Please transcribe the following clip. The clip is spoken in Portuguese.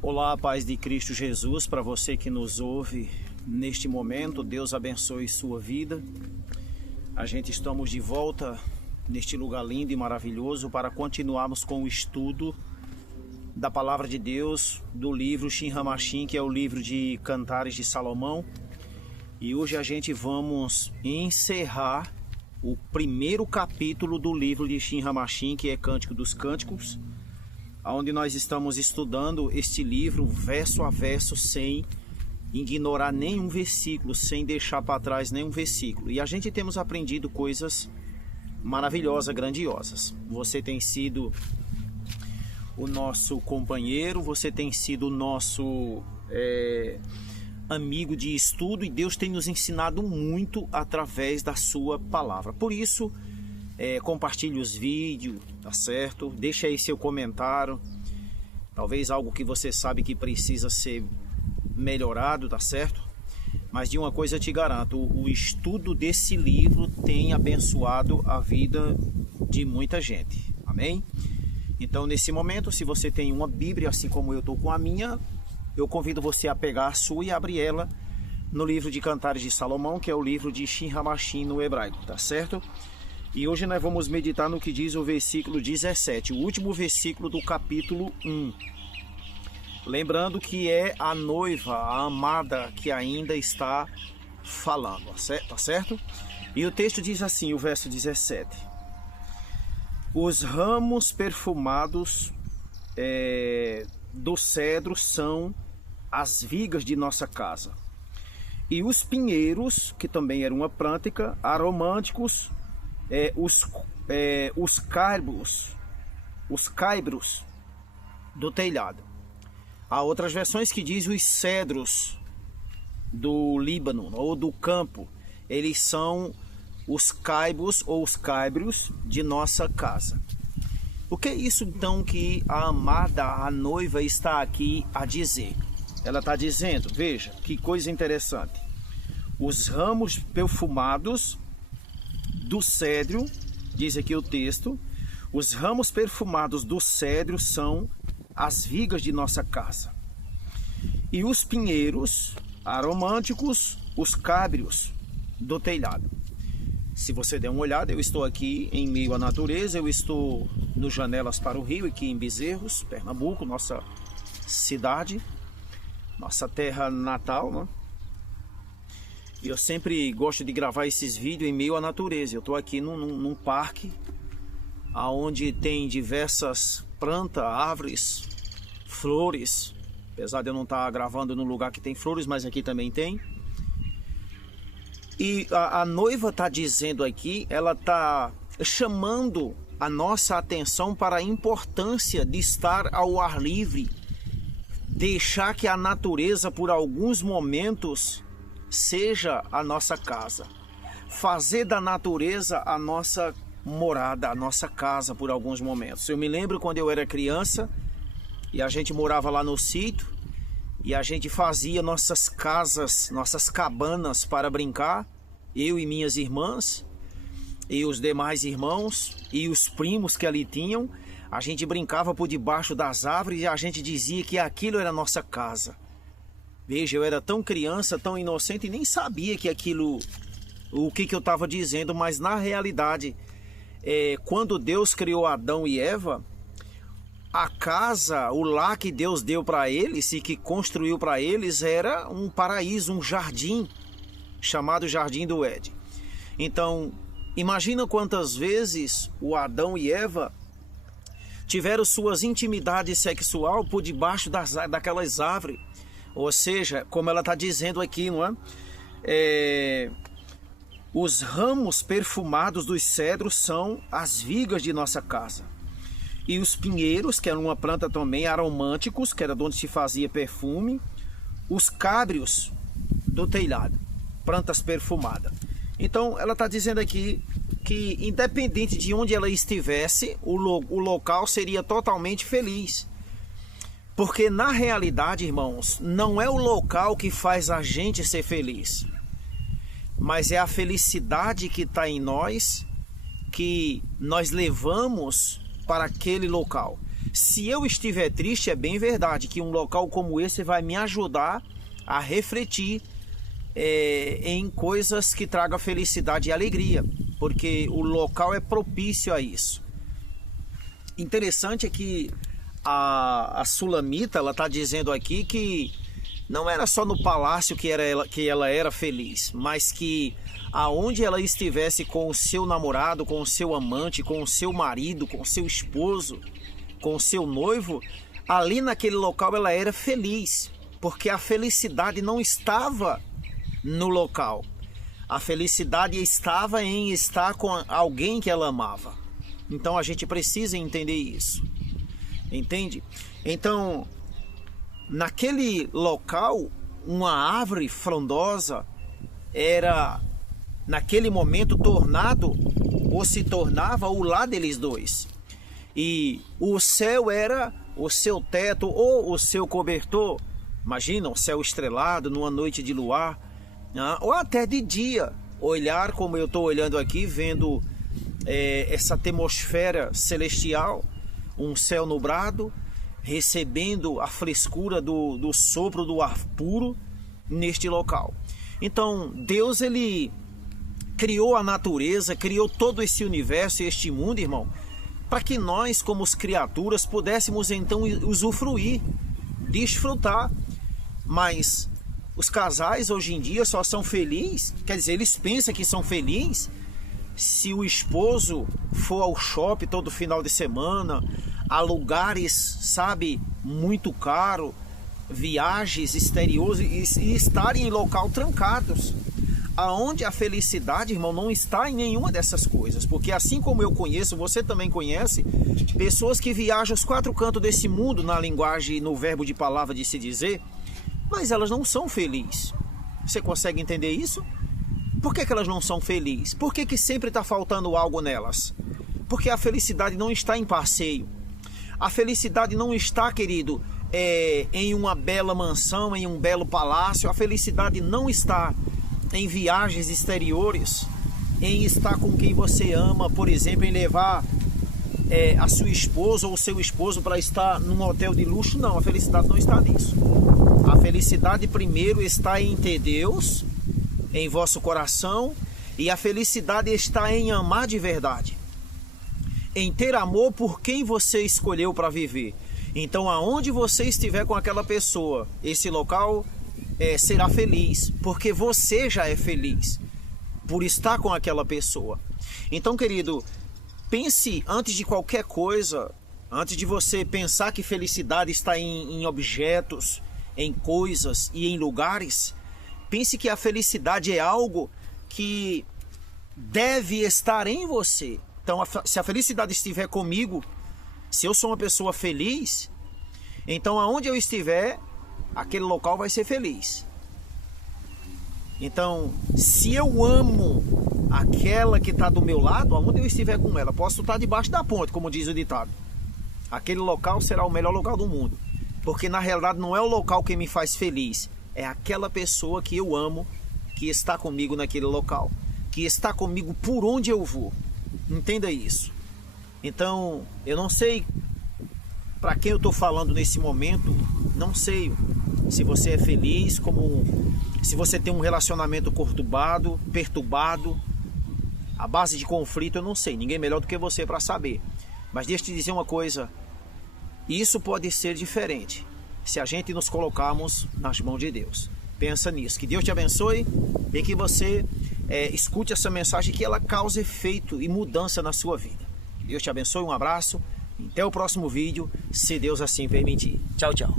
Olá, paz de Cristo Jesus, para você que nos ouve neste momento, Deus abençoe sua vida. A gente estamos de volta neste lugar lindo e maravilhoso para continuarmos com o estudo da Palavra de Deus, do livro Shin Ramachim, que é o livro de Cantares de Salomão. E hoje a gente vamos encerrar o primeiro capítulo do livro de Shin Ramachim, que é Cântico dos Cânticos, onde nós estamos estudando este livro verso a verso, sem ignorar nenhum versículo, sem deixar para trás nenhum versículo. E a gente temos aprendido coisas maravilhosas, grandiosas. Você tem sido o nosso companheiro, você tem sido o nosso amigo de estudo, e Deus tem nos ensinado muito através da sua palavra. Por isso, compartilhe os vídeos, tá certo? Deixa aí seu comentário, talvez algo que você sabe que precisa ser melhorado, tá certo? Mas de uma coisa eu te garanto, o estudo desse livro tem abençoado a vida de muita gente, amém? Então, nesse momento, se você tem uma Bíblia, assim como eu estou com a minha, eu convido você a pegar a sua e abrir ela no livro de Cantares de Salomão, que é o livro de Shin Ramachim no hebraico, tá certo? E hoje nós vamos meditar no que diz o versículo 17, o último versículo do capítulo 1. Lembrando que é a noiva, a amada, que ainda está falando, tá certo? E o texto diz assim, o verso 17. Os ramos perfumados do cedro são as vigas de nossa casa. E os pinheiros, que também era uma planta, aromânticos, os caibros do telhado. Há outras versões que diz os cedros do Líbano ou do campo. Eles são os caibros ou os caibros de nossa casa. O que é isso então que a amada, a noiva, está aqui a dizer? Ela está dizendo, veja, que coisa interessante. Os ramos perfumados do cedro, diz aqui o texto, os ramos perfumados do cedro são as vigas de nossa casa. E os pinheiros aromânticos, os caibros do telhado. Se você der uma olhada, eu estou aqui em meio à natureza, eu estou no Janelas para o Rio, aqui em Bezerros, Pernambuco, nossa cidade, nossa terra natal, né? E eu sempre gosto de gravar esses vídeos em meio à natureza. Eu estou aqui num parque, onde tem diversas plantas, árvores, flores. Apesar de eu não estar gravando no lugar que tem flores, mas aqui também tem. E a noiva está dizendo aqui, ela está chamando a nossa atenção para a importância de estar ao ar livre. Deixar que a natureza, por alguns momentos, seja a nossa casa. Fazer da natureza a nossa morada, a nossa casa por alguns momentos. Eu me lembro quando eu era criança e a gente morava lá no sítio e a gente fazia nossas casas, nossas cabanas para brincar, eu e minhas irmãs e os demais irmãos e os primos que ali tinham. A gente brincava por debaixo das árvores e a gente dizia que aquilo era a nossa casa. Veja, eu era tão criança, tão inocente e nem sabia que aquilo, o que eu estava dizendo, mas na realidade, quando Deus criou Adão e Eva, a casa, o lar que Deus deu para eles e que construiu para eles era um paraíso, um jardim, chamado Jardim do Éden. Então, imagina quantas vezes o Adão e Eva tiveram suas intimidades sexual por debaixo daquelas árvores. Ou seja, como ela está dizendo aqui, não é? Os ramos perfumados dos cedros são as vigas de nossa casa. E os pinheiros, que era uma planta também, aromânticos, que era de onde se fazia perfume. Os caibros do telhado, plantas perfumadas. Então, ela está dizendo aqui que, independente de onde ela estivesse, o local seria totalmente feliz. Porque na realidade, irmãos, não é o local que faz a gente ser feliz, mas é a felicidade que está em nós, que nós levamos para aquele local. Se eu estiver triste, é bem verdade que um local como esse vai me ajudar a refletir em coisas que tragam felicidade e alegria, porque o local é propício a isso. Interessante é que a Sulamita, ela está dizendo aqui que não era só no palácio que ela era feliz, mas que aonde ela estivesse com o seu namorado, com o seu amante, com o seu marido, com o seu esposo, com o seu noivo, ali naquele local ela era feliz, porque a felicidade não estava no local. A felicidade estava em estar com alguém que ela amava. Então a gente precisa entender isso. Entende? Então, naquele local, uma árvore frondosa era, naquele momento, se tornava o lar deles dois. E o céu era o seu teto ou o seu cobertor. Imagina, um céu estrelado numa noite de luar, ou até de dia. Olhar como eu estou olhando aqui, vendo essa atmosfera celestial, um céu nublado, recebendo a frescura do sopro do ar puro neste local. Então, Deus, ele criou a natureza, criou todo esse universo e este mundo, irmão, para que nós, como as criaturas, pudéssemos então usufruir, desfrutar. Mas os casais hoje em dia só são felizes, quer dizer, eles pensam que são felizes se o esposo for ao shopping todo final de semana, a lugares, sabe, muito caro, viagens exteriores e estarem em local trancados. Aonde a felicidade, irmão, não está em nenhuma dessas coisas. Porque assim como eu conheço, você também conhece pessoas que viajam os quatro cantos desse mundo, na linguagem, no verbo de palavra de se dizer, mas elas não são felizes. Você consegue entender isso? Por que elas não são felizes? Por que sempre está faltando algo nelas? Porque a felicidade não está em passeio. A felicidade não está, querido, em uma bela mansão, em um belo palácio. A felicidade não está em viagens exteriores, em estar com quem você ama, por exemplo, em levar a sua esposa ou o seu esposo para estar num hotel de luxo. Não, a felicidade não está nisso. A felicidade primeiro está em ter Deus em vosso coração, e a felicidade está em amar de verdade, em ter amor por quem você escolheu para viver. Então, aonde você estiver com aquela pessoa, esse local será feliz, porque você já é feliz por estar com aquela pessoa. Então, querido, pense antes de qualquer coisa, antes de você pensar que felicidade está em objetos, em coisas e em lugares, pense que a felicidade é algo que deve estar em você. Então, se a felicidade estiver comigo, se eu sou uma pessoa feliz, então aonde eu estiver, aquele local vai ser feliz. Então, se eu amo aquela que está do meu lado, aonde eu estiver com ela, posso estar debaixo da ponte, como diz o ditado. Aquele local será o melhor local do mundo. Porque na realidade não é o local que me faz feliz, é aquela pessoa que eu amo, que está comigo naquele local, que está comigo por onde eu vou. Entenda isso. Então, eu não sei para quem eu estou falando nesse momento, não sei se você é feliz, se você tem um relacionamento perturbado, à base de conflito, eu não sei, ninguém é melhor do que você para saber. Mas deixa eu te dizer uma coisa, isso pode ser diferente se a gente nos colocarmos nas mãos de Deus. Pensa nisso, que Deus te abençoe e que você escute essa mensagem, que ela cause efeito e mudança na sua vida. Deus te abençoe, um abraço, até o próximo vídeo, se Deus assim permitir. Tchau, tchau.